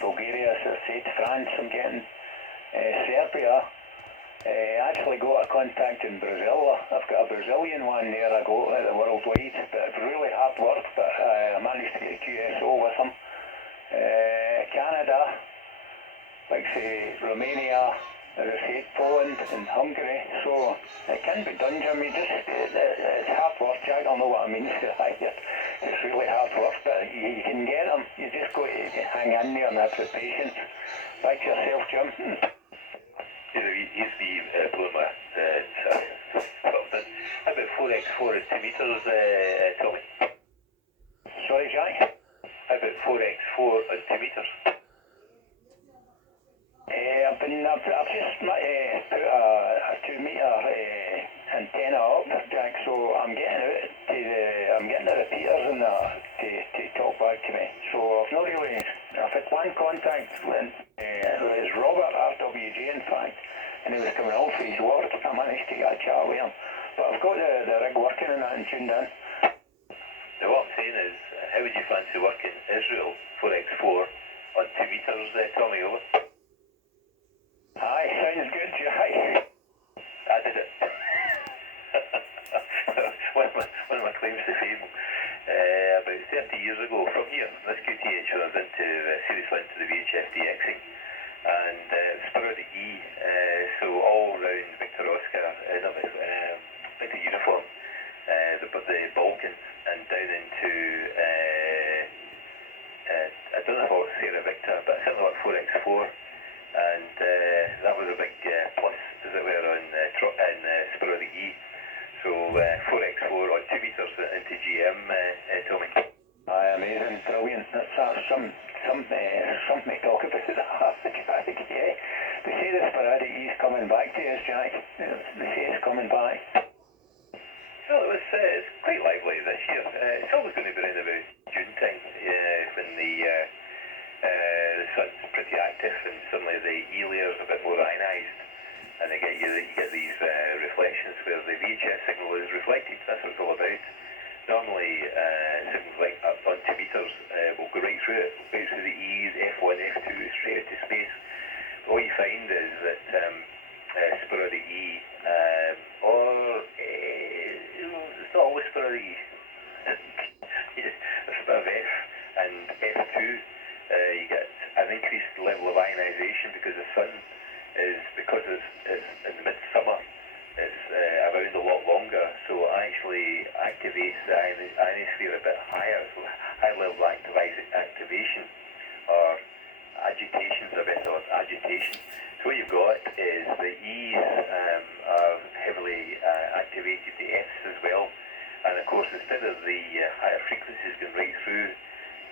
Bulgaria, as I said, France, I'm getting Serbia. Actually got a contact in Brazil. I've got a Brazilian one there I got at the Worldwide, but it's really hard work, but I managed to get a QSO with them. Canada, like say Romania, as I said, Poland and Hungary, so it can be done, Jimmy. It's hard work, Jack, I don't know what I mean. It's really hard work, but you can get them. You just got to hang in there and have the patience. Back to yourself, Jim. He's blowing my how about 4x4 at 2 metres, Tommy? Sorry, Jack? How about 4x4 at 2 metres? I've just put a 2 metre antenna up, Jack, so I'm getting the repeaters and to talk back to me. So I've not really, I've had one contact when it was Robert RWJ in fact, and he was coming off his work. I managed to get a chat with him, but I've got the rig working and that and tuned in. Now what I'm saying is, how would you fancy working Israel 4x4 on 2 metres, Tommy, over? Aye, sounds good, Jack. I did it. one of my claims to fame. About 30 years ago from here, this QTH, when I was into seriously into the VHF DXing, and sporadic E, so all round Victor Oscar, Victor Uniform, the Balkans, and down into, I don't know if I was Sarah Victor, but certainly like 4x4. And that was a big plus, as it were, on sporadic E. So 4x4 on 2 metres into GM, Tommy. Aye, amazing, brilliant. That's something to talk about. Yeah. They say the sporadic E is coming back to us, Jack. They say it's coming back. Well, it's quite lively this year. It's always going to be around about June time, when the sun's pretty active and suddenly the E layer's a bit more ionised, and you get these reflections where the VHF signal is reflected. That's what it's all about. Normally signals like up on 2 metres will go right through it, right through the E's, F1, F2, straight into space. All you find is that sporadic E, it's not always sporadic E. There's a bit of F and F2. You get an increased level of ionisation because the sun because it's in the midsummer, it's around a lot longer, so it actually activates the ionosphere a bit higher, so high level of activation, or agitation is a better word, agitation. So what you've got is the E's are heavily activated, the F's as well, and of course instead of the higher frequencies going right through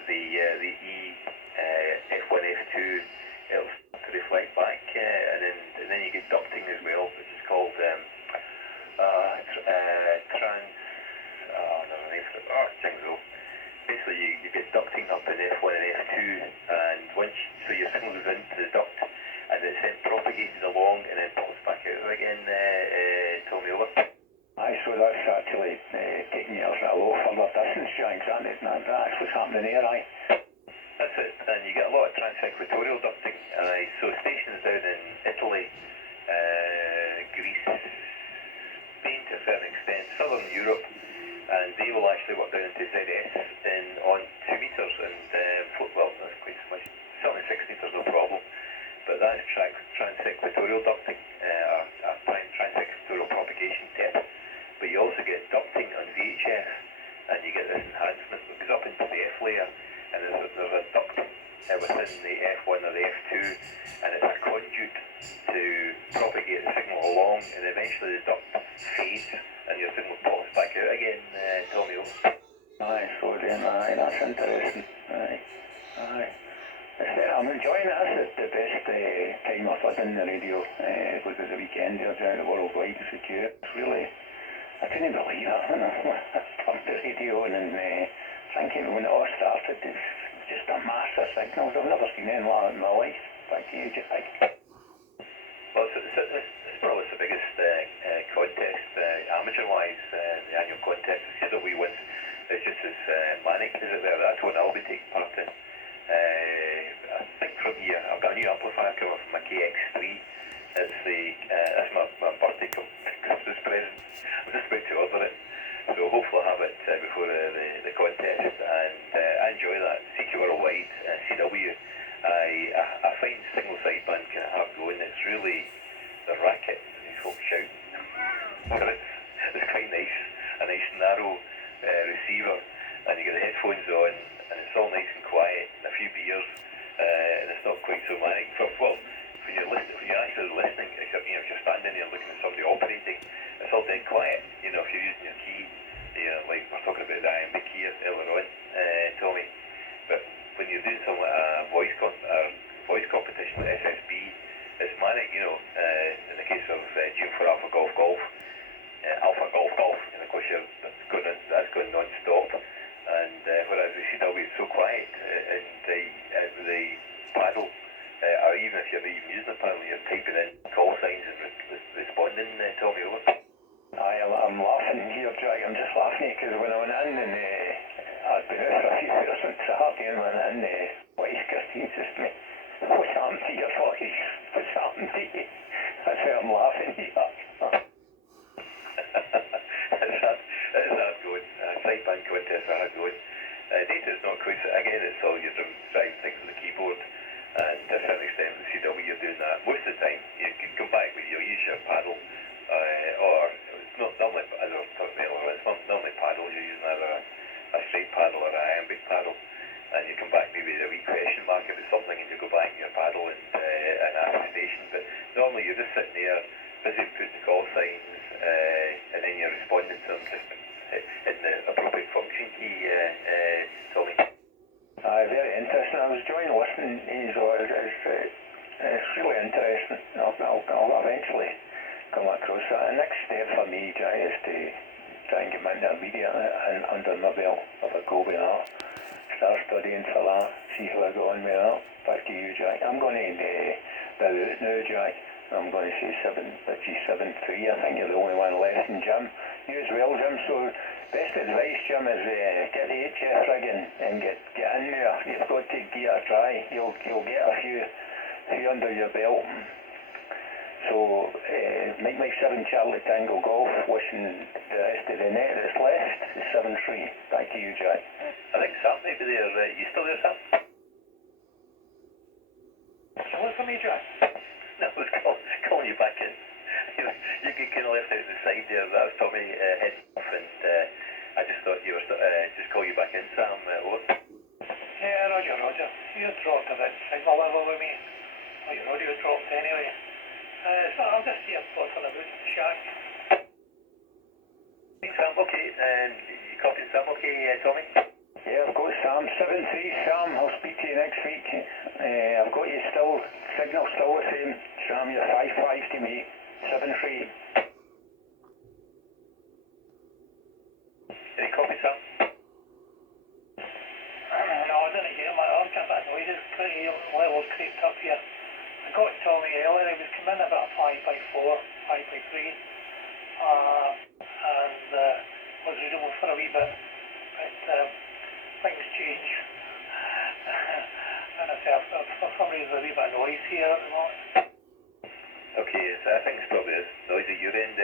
the E, F1, F2, it'll start to reflect back, and then you get ducting as well, which is called basically you get ducting up in F1 and F2, and so your signal goes into the duct, and it's then propagated along and then pops back out again, Tommy, over. Aye, so that's actually taking you a lot further distance, Jack, that's what's happening there, aye. That's it, and you get a lot of transequatorial ducting, so stations down in Italy, Greece, Spain to a certain extent, southern Europe, and they will actually work down into ZS on 2 metres, and that's quite so much, certainly 6 metres no problem, but that's transequatorial ducting, or transequatorial propagation depth. But you also get ducting on VHF, and you get this enhancement that goes up into the F layer, and there's a duct within the F1 or the F2, and it's a conduit to propagate the signal along, and eventually the duct fades, and your signal pops back out again, Tommy. Aye, so then, aye, that's interesting. Aye. I'm enjoying it. That's the best time I've had in the radio, was at the weekend there down the Worldwide Secure. It's really, I couldn't believe it when I pumped the radio and thinking when it all started, it's just a massive signal. I've never seen anything like that in my life. Thank you, Jack. Well, it's more or less the biggest contest, amateur-wise, the annual contest. The CW wins. It's just as manic as it there. That's one I'll be taking part in. think from here, I've got a new amplifier coming from my KX3. That's my birthday Christmas present. I'm just about to order it, so hopefully I'll have it before the contest. And I enjoy that CQ Worldwide CW. I find single sideband kind of hard going. It's really the racket and these folks shout. But it's quite nice, a nice narrow receiver, and you get the headphones on, and it's all nice and quiet, and a few beers, and it's not quite so manic. Well, when you're actually listening, except if you're standing there looking at somebody operating, it's all dead quiet. If you're using your key, like we're talking about the iambic key earlier on, Tommy. But when you're doing something like a voice competition like SSB, it's manic. In the case of June for Alpha Golf Golf, Alpha Golf Golf, and of course that's going non-stop. And whereas the CW is so quiet, and the paddle, or even if you're even using the paddle, you're typing in call signs and responding, Tommy, over. I'm laughing here, Jack. I'm just laughing because when I went in and I'd been out for a few years on Saturday and went in, wife Christine says to me, "What's happened to your voice? What's happened to you?" That's why I'm laughing here. It's hard going. Sideband contests are hard going. Data's not quite, again, it's all you're driving things on the keyboard, and to a certain extent with CW you're doing that. Most of the time you can come back with you'll use your paddle, or it's not normally, as I was talking about earlier, it's not normally paddle, you're using either a straight paddle or an iambic paddle, and you come back maybe with a wee question mark if it's something, and you go back in your paddle and ask the station. But normally you're just sitting there busy putting the call signs, and then you're responding to them just in the appropriate function key, Tommy. Very interesting. I was enjoying listening. It's really interesting. I'll eventually come across that. The next step for me, Jack, is to try and get my intermediate and under my belt. Have a go with that. Start studying for that. See how I go on with that. Back to you, Jack. I'm going to bow out now, Jack. I'm going to say G73. I think you're the only one left in Jim. You as well, Jim. So best advice, Jim, is get the HF rigging and get in there. You've got to give it a try. You'll get a few under your belt. So make my 7 Charlie Tango Golf, wishing the rest of the net that's left is 7-3. Back to you, Jack. I think Sam may be there. You still there, Sam? What for me, Jack? No, I was calling you back in. You kind of left out the side there. That was Tommy heading off, and I just thought you were just call you back in, Sam. Over. Yeah, Roger. You dropped a bit signal level with me. Oh, your audio dropped anyway. So I'll just see a thought for the boot shack. Sam, okay. And you copying Sam, okay, Tommy? Yeah, I've got Sam 7-3. Sam, I'll speak to you next week. I've got you signal still the same. Sam, you're 5-5 to me. 7-3. Any copy, Sam? No, I didn't hear my arm get that noise. It's pretty levels creeped up here. I got Tommy earlier. He was coming in about 5x4, 5x3, and was readable for a wee bit. But things change. And I say, for some reason, a wee bit of noise here at the moment. Okay, so I think it's probably noise at your end,